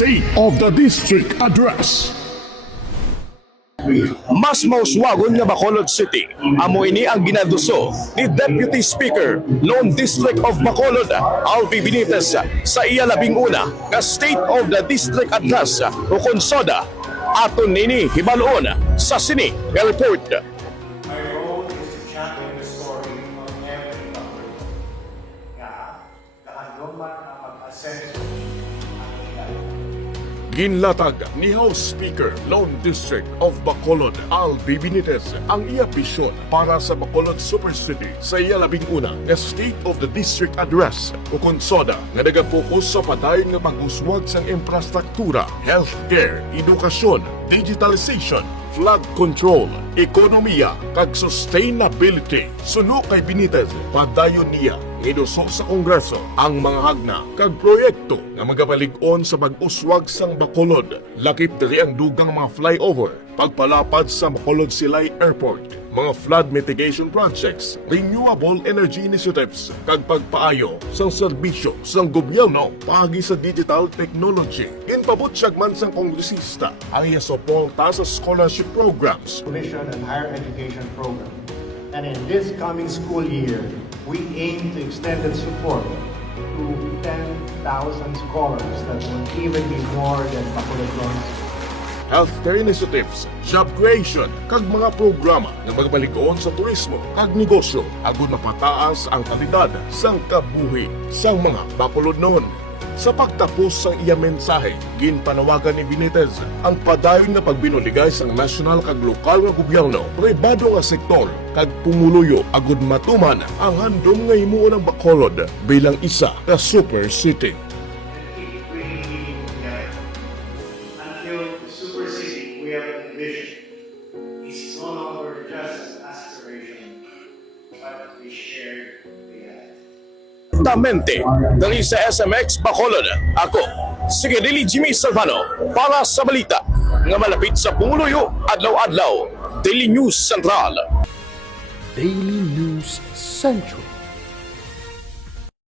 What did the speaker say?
State of the District Address. Mas mauswagon nga Bacolod City, amo ini ang ginaduso ni Deputy Speaker noong District of Bacolod, Alvi Benitez, sa iya labing-una nga State of the District Address o konsoda aton nini hibalon sa sini nga report. My role is to champion the story of every Bacolod. Nga, kahandong man ang mag-asenso ang ilan. Ginlatag ni House Speaker Lone District of Bacolod, Alvi Benitez, ang iya bisyon para sa Bacolod Super City sa iya labing-una nga State of the District Address o konsoda nga nagapokus sa padayon nga pag-uswag sang infrastruktura, healthcare, edukasyon, digitalization, flood control, ekonomiya, kag sustainability. Suno kay Benitez, padayon niya iduso sa Kongreso ang mga hagna kag proyekto nga magabalig-on sa pag-uswag sang Bacolod. Lakip diri ang dugang mga flyover, pagpalapad sa Bacolod Silay Airport, mga flood mitigation projects, renewable energy initiatives, kag pagpaayo sang serbisyo sang gobyerno paagi sa digital technology. Inpabutyag man sang kongresista ang iya suporta sa scholarship programs. Tuition and higher education program. And in this coming school year, we aim to extend that support to 10,000 scholars. That will even be more than Bacolod Law. Healthcare initiatives, job creation, kag mga programa nga magbalig-on sa turismo kag negosyo agud mapataas ang kalidad sang kabuhi sang mga Bacolodnon. Sa pagtapos sang iya mensahe, ginpanawagan ni Benitez ang padayon nga pagbinuligay sang nasyonal kag lokal nga gobyerno, pribado nga sektor kag pumuluyo agud matuman ang handom nga himuon ng Bacolod bilang isa ka super city. Keep bringing it together. Until the super city we have envisioned is no longer just an aspiration, but a shared reality. Tamente, dali sa SMX Bacolod, ako, si Gedili Jimmy Salvano, para sa balita nga malapit sa pumuluyo adlaw-adlaw. Daily News Central. Daily News Central.